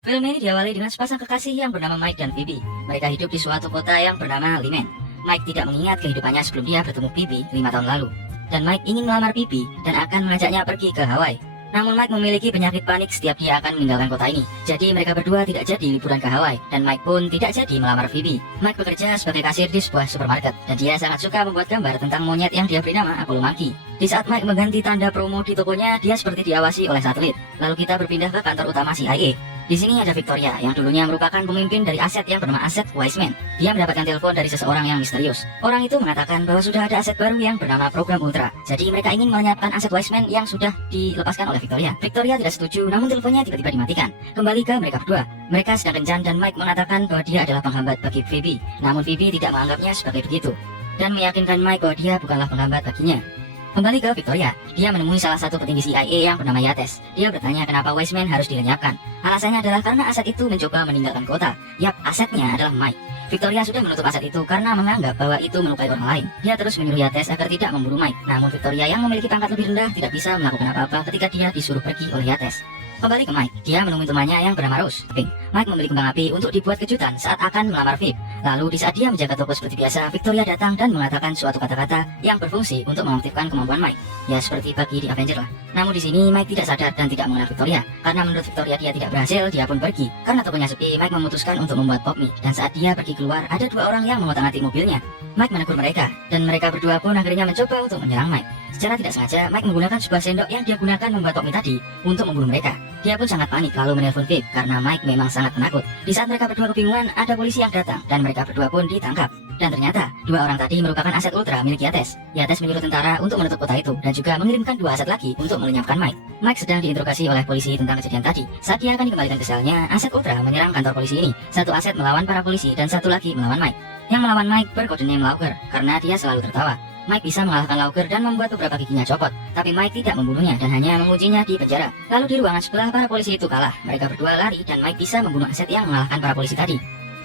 Film ini diawali dengan sepasang kekasih yang bernama Mike dan Phoebe. Mereka hidup di suatu kota yang bernama Limen. Mike tidak mengingat kehidupannya sebelum dia bertemu Phoebe 5 tahun lalu. Dan Mike ingin melamar Phoebe dan akan mengajaknya pergi ke Hawaii. Namun Mike memiliki penyakit panik setiap dia akan meninggalkan kota ini. Jadi mereka berdua tidak jadi liburan ke Hawaii dan Mike pun tidak jadi melamar Phoebe. Mike bekerja sebagai kasir di sebuah supermarket dan dia sangat suka membuat gambar tentang monyet yang dia beri nama Apollo Monkey. Di saat Mike mengganti tanda promo di tokonya, dia seperti diawasi oleh satelit. Lalu kita berpindah ke kantor utama CIA. Di sini ada Victoria yang dulunya merupakan pemimpin dari aset yang bernama Aset Wiseman. Dia mendapatkan telepon dari seseorang yang misterius. Orang itu mengatakan bahwa sudah ada aset baru yang bernama Program Ultra. Jadi mereka ingin melenyapkan aset Wiseman yang sudah dilepaskan oleh Victoria. Victoria tidak setuju, namun teleponnya tiba-tiba dimatikan. Kembali ke mereka berdua. Mereka sedang kencan dan Mike mengatakan bahwa dia adalah penghambat bagi Phoebe. Namun Phoebe tidak menganggapnya sebagai begitu dan meyakinkan Mike bahwa dia bukanlah penghambat baginya. Kembali ke Victoria, dia menemui salah satu petinggi CIA yang bernama Yates. Dia bertanya kenapa Wiseman harus dilenyapkan. Alasannya adalah karena aset itu mencoba meninggalkan kota. Yap, asetnya adalah Mike. Victoria sudah menutup aset itu karena menganggap bahwa itu melukai orang lain. Dia terus menyuruh Yates agar tidak memburu Mike. Namun Victoria yang memiliki pangkat lebih rendah tidak bisa melakukan apa-apa ketika dia disuruh pergi oleh Yates. Kembali ke Mike, dia menemui temannya yang bernama Rose. Mike membeli kembang api untuk dibuat kejutan saat akan melamar Viv. Lalu di saat dia menjaga toko seperti biasa, Victoria datang dan mengatakan suatu kata-kata yang berfungsi untuk mengaktifkan kemampuan Mike. Ya seperti bagi di Avenger lah. Namun di sini Mike tidak sadar dan tidak mengenal Victoria. Karena menurut Victoria dia tidak berhasil, dia pun pergi. Karena tokonya sepi, Mike memutuskan untuk membuat pop mie. Dan saat dia pergi keluar, ada dua orang yang mengotak-atik mobilnya. Mike menegur mereka, dan mereka berdua pun akhirnya mencoba untuk menyerang Mike. Secara tidak sengaja, Mike menggunakan sebuah sendok yang dia gunakan membuat pop mie tadi untuk membunuh mereka. Dia pun sangat panik lalu menelpon Viv karena Mike memang sangat penakut. Di saat mereka berdua kebingungan, ada polisi yang datang dan mereka berdua pun ditangkap. Dan ternyata, dua orang tadi merupakan aset ultra milik Yates. Yates menyuruh tentara untuk menutup kota itu dan juga mengirimkan dua aset lagi untuk melenyapkan Mike. Mike sedang diinterogasi oleh polisi tentang kejadian tadi. Saat dia akan dikembalikan ke selnya, aset ultra menyerang kantor polisi ini. Satu aset melawan para polisi dan satu lagi melawan Mike. Yang melawan Mike berkode name Lauker karena dia selalu tertawa. Mike bisa mengalahkan Lauker dan membuat beberapa giginya copot. Tapi Mike tidak membunuhnya dan hanya mengujinya di penjara. Lalu di ruangan sebelah para polisi itu kalah. Mereka berdua lari dan Mike bisa membunuh aset yang mengalahkan para polisi tadi.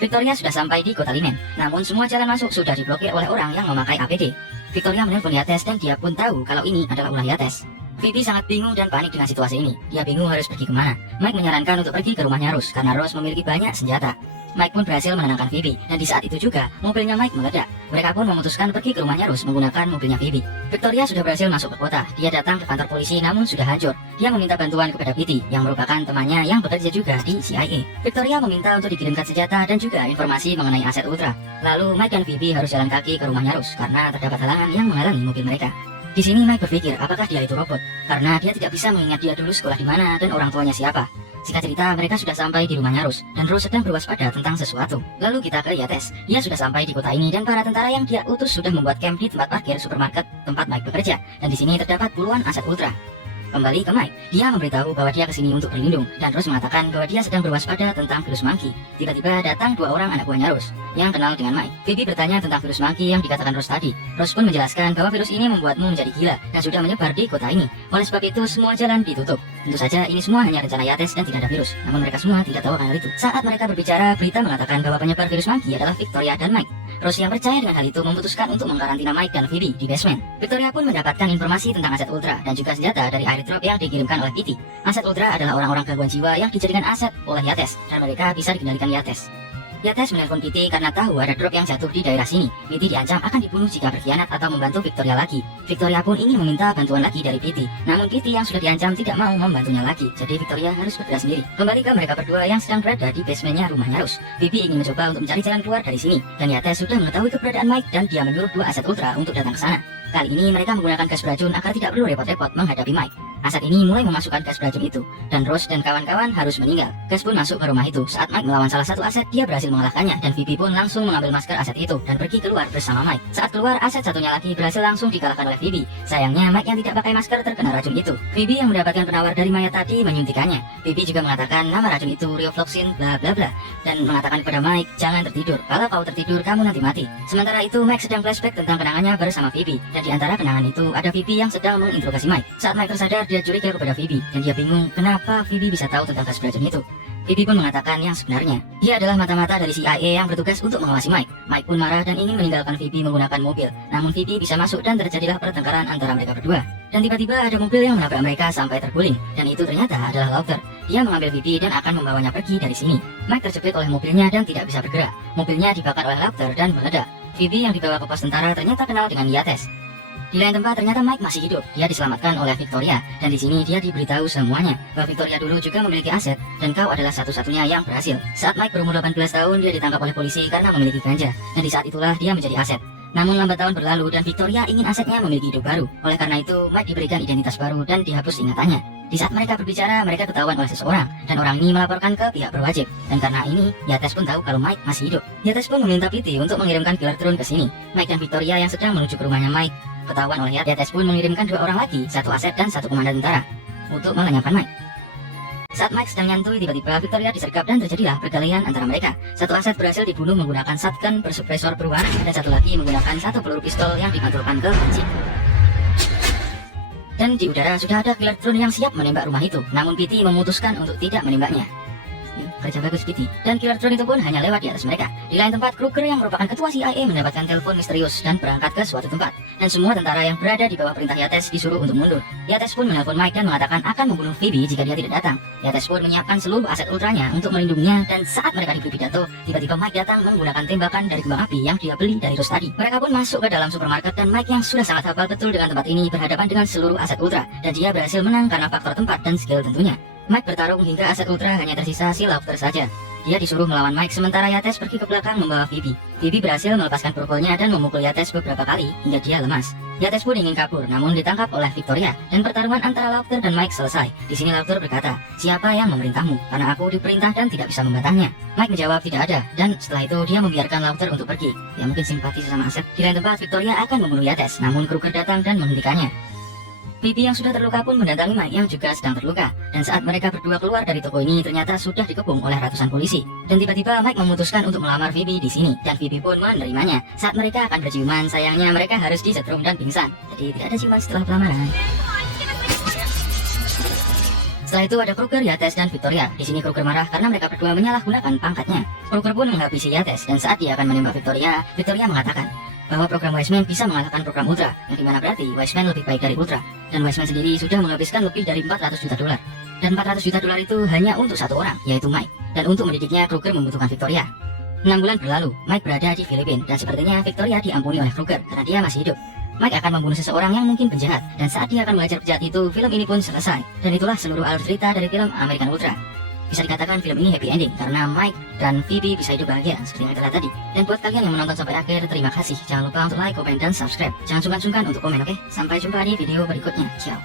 Victoria sudah sampai di kota Limen, namun semua jalan masuk sudah diblokir oleh orang yang memakai APD. Victoria menelpon Yates dan dia pun tahu kalau ini adalah ulah Yates. Phoebe sangat bingung dan panik dengan situasi ini. Dia bingung harus pergi kemana. Mike menyarankan untuk pergi ke rumahnya Rose karena Rose memiliki banyak senjata. Mike pun berhasil menenangkan Phoebe, dan di saat itu juga mobilnya Mike meledak. Mereka pun memutuskan pergi ke rumahnya Rose menggunakan mobilnya Phoebe. Victoria sudah berhasil masuk ke kota. Dia datang ke kantor polisi namun sudah hancur. Dia meminta bantuan kepada Petey yang merupakan temannya yang bekerja juga di CIA. Victoria meminta untuk dikirimkan senjata dan juga informasi mengenai aset ultra. Lalu Mike dan Phoebe harus jalan kaki ke rumahnya Rose karena terdapat halangan yang menghalangi mobil mereka. Di sini Mike berpikir apakah dia itu robot, karena dia tidak bisa mengingat dia dulu sekolah di mana dan orang tuanya siapa. Singkat cerita, mereka sudah sampai di rumahnya Rose, dan Rose sedang berwaspada tentang sesuatu. Lalu kita ke Yates. Dia sudah sampai di kota ini, dan para tentara yang dia utus sudah membuat camp di tempat parkir supermarket tempat Mike bekerja. Dan di sini terdapat puluhan aset ultra. Kembali ke Mike, dia memberitahu bahwa dia kesini untuk berlindung, dan Rose mengatakan bahwa dia sedang berwaspada tentang virus monkey. Tiba-tiba datang dua orang anak buahnya Rose, yang kenal dengan Mike. Phoebe bertanya tentang virus monkey yang dikatakan Rose tadi. Rose pun menjelaskan bahwa virus ini membuatmu menjadi gila, dan sudah menyebar di kota ini. Oleh sebab itu, semua jalan ditutup. Tentu saja, ini semua hanya rencana Yates dan tidak ada virus. Namun mereka semua tidak tahu akan hal itu. Saat mereka berbicara, berita mengatakan bahwa penyebar virus monkey adalah Victoria dan Mike. Rose yang percaya dengan hal itu memutuskan untuk mengkarantina Mike dan Phoebe di basement. Victoria pun mendapatkan informasi tentang aset ultra dan juga senjata dari airdrop yang dikirimkan oleh Petey. Aset ultra adalah orang-orang gangguan jiwa yang dijadikan aset oleh Yates dan mereka bisa dikendalikan Yates. Yates menelpon Petey karena tahu ada drop yang jatuh di daerah sini. Petey diancam akan dibunuh jika berkhianat atau membantu Victoria lagi. Victoria pun ingin meminta bantuan lagi dari Petey. Namun Petey yang sudah diancam tidak mau membantunya lagi. Jadi Victoria harus bergerak sendiri. Kembali ke mereka berdua yang sedang berada di basementnya rumahnya Rose. Phoebe ingin mencoba untuk mencari jalan keluar dari sini. Dan Yates sudah mengetahui keberadaan Mike dan dia menyuruh dua aset ultra untuk datang ke sana. Kali ini mereka menggunakan gas beracun agar tidak perlu repot-repot menghadapi Mike. Aset ini mulai memasukkan gas beracun itu, dan Rose dan kawan-kawan harus meninggal. Gas pun masuk ke rumah itu. Saat Mike melawan salah satu aset, dia berhasil mengalahkannya, dan Phoebe pun langsung mengambil masker aset itu dan pergi keluar bersama Mike. Saat keluar, aset satunya lagi berhasil langsung dikalahkan oleh Phoebe. Sayangnya Mike yang tidak pakai masker terkena racun itu. Phoebe yang mendapatkan penawar dari mayat tadi menyuntikannya. Phoebe juga mengatakan nama racun itu Riofloxin bla bla bla, dan mengatakan kepada Mike, jangan tertidur. Kalau kau tertidur, kamu nanti mati. Sementara itu Mike sedang flashback tentang kenangannya bersama Phoebe, dan di antara kenangan itu ada Phoebe yang sedang menginterogasi Mike. Saat Mike tersadar, dia curiga kepada Phoebe, dan dia bingung kenapa Phoebe bisa tahu tentang gas beracun itu. Phoebe pun mengatakan yang sebenarnya. Dia adalah mata-mata dari CIA yang bertugas untuk mengawasi Mike. Mike pun marah dan ingin meninggalkan Phoebe menggunakan mobil. Namun Phoebe bisa masuk dan terjadilah pertengkaran antara mereka berdua. Dan tiba-tiba ada mobil yang menabrak mereka sampai terguling. Dan itu ternyata adalah Lauker. Dia mengambil Phoebe dan akan membawanya pergi dari sini. Mike terjepit oleh mobilnya dan tidak bisa bergerak. Mobilnya dibakar oleh Laughter dan meledak. Phoebe yang dibawa ke pos tentara ternyata kenal dengan Yates. Di lain tempat ternyata Mike masih hidup. Dia diselamatkan oleh Victoria dan di sini dia diberitahu semuanya bahwa Victoria dulu juga memiliki aset dan kau adalah satu-satunya yang berhasil. Saat Mike berumur 18 tahun dia ditangkap oleh polisi karena memiliki ganja dan di saat itulah dia menjadi aset. Namun lambat tahun berlalu dan Victoria ingin asetnya memiliki hidup baru. Oleh karena itu Mike diberikan identitas baru dan dihapus ingatannya. Di saat mereka berbicara mereka ketahuan oleh seseorang dan orang ini melaporkan ke pihak berwajib. Dan karena ini Yates pun tahu kalau Mike masih hidup. Yates pun meminta Pity untuk mengirimkan Killer Drone ke sini. Mike dan Victoria yang sedang menuju ke rumahnya Mike ketahuan oleh Yates pun mengirimkan 2 orang lagi, 1 aset dan 1 komandan tentara untuk melenyapkan Mike. Saat Mike sedang nyantui, tiba-tiba Victoria disergap dan terjadilah perkelahian antara mereka. 1 aset berhasil dibunuh menggunakan shotgun bersuppressor berwarna dan 1 lagi menggunakan 1 peluru pistol yang dipantulkan ke panci. Dan di udara sudah ada Killer Drone yang siap menembak rumah itu. Namun Pity memutuskan untuk tidak menembaknya. Kerja bagus Pity. Dan Killer Drone itu pun hanya lewat di atas mereka. Di lain tempat, Kruger yang merupakan ketua CIA mendapatkan telepon misterius dan berangkat ke suatu tempat. Dan semua tentara yang berada di bawah perintah Yates disuruh untuk mundur. Yates pun menelpon Mike dan mengatakan akan membunuh Phoebe jika dia tidak datang. Yates pun menyiapkan seluruh aset ultranya untuk melindunginya dan saat mereka diberi pidato, tiba-tiba Mike datang menggunakan tembakan dari kembang api yang dia beli dari Rustadi. Mereka pun masuk ke dalam supermarket dan Mike yang sudah sangat hafal betul dengan tempat ini berhadapan dengan seluruh aset ultra dan dia berhasil menang karena faktor tempat dan skill tentunya. Mike bertarung hingga aset ultra hanya tersisa si Laughter saja. Dia disuruh melawan Mike sementara Yates pergi ke belakang membawa Phoebe. Phoebe berhasil melepaskan pukulnya dan memukul Yates beberapa kali hingga dia lemas. Yates pun ingin kabur namun ditangkap oleh Victoria dan pertarungan antara Laughter dan Mike selesai. Di sini Laughter berkata, "Siapa yang memerintahmu? Karena aku diperintah dan tidak bisa membatangnya." Mike menjawab tidak ada dan setelah itu dia membiarkan Laughter untuk pergi. Dia mungkin simpati sesama aset. Di lain tempat Victoria akan membunuh Yates namun Kruger datang dan menghentikannya. Phoebe yang sudah terluka pun mendatangi Mike yang juga sedang terluka. Dan saat mereka berdua keluar dari toko ini ternyata sudah dikepung oleh ratusan polisi. Dan tiba-tiba Mike memutuskan untuk melamar Phoebe di sini dan Phoebe pun menerimanya. Saat mereka akan berciuman, sayangnya mereka harus disetrum dan pingsan. Jadi tidak ada ciuman setelah pelamaran. Setelah itu ada Kruger, Yates, dan Victoria. Di sini Kruger marah karena mereka berdua menyalahgunakan pangkatnya. Kruger pun menghabisi Yates dan saat dia akan menembak Victoria, Victoria mengatakan bahwa program Wiseman bisa mengalahkan program Ultra, yang dimana berarti Wiseman lebih baik dari Ultra. Dan Wiseman sendiri sudah menghabiskan lebih dari 400 juta dolar. Dan 400 juta dolar itu hanya untuk 1 orang, yaitu Mike. Dan untuk mendidiknya, Kruger membutuhkan Victoria. 6 bulan berlalu, Mike berada di Filipina, dan sepertinya Victoria diampuni oleh Kruger karena dia masih hidup. Mike akan membunuh seseorang yang mungkin penjahat, dan saat dia akan mengajar penjahat itu, film ini pun selesai. Dan itulah seluruh alur cerita dari film American Ultra. Bisa dikatakan film ini happy ending karena Mike dan Phoebe bisa hidup bahagia seperti yang kita lihat tadi. Dan buat kalian yang menonton sampai akhir, terima kasih. Jangan lupa untuk like, komen, dan subscribe. Jangan sungkan-sungkan untuk komen, oke? Sampai jumpa di video berikutnya. Ciao.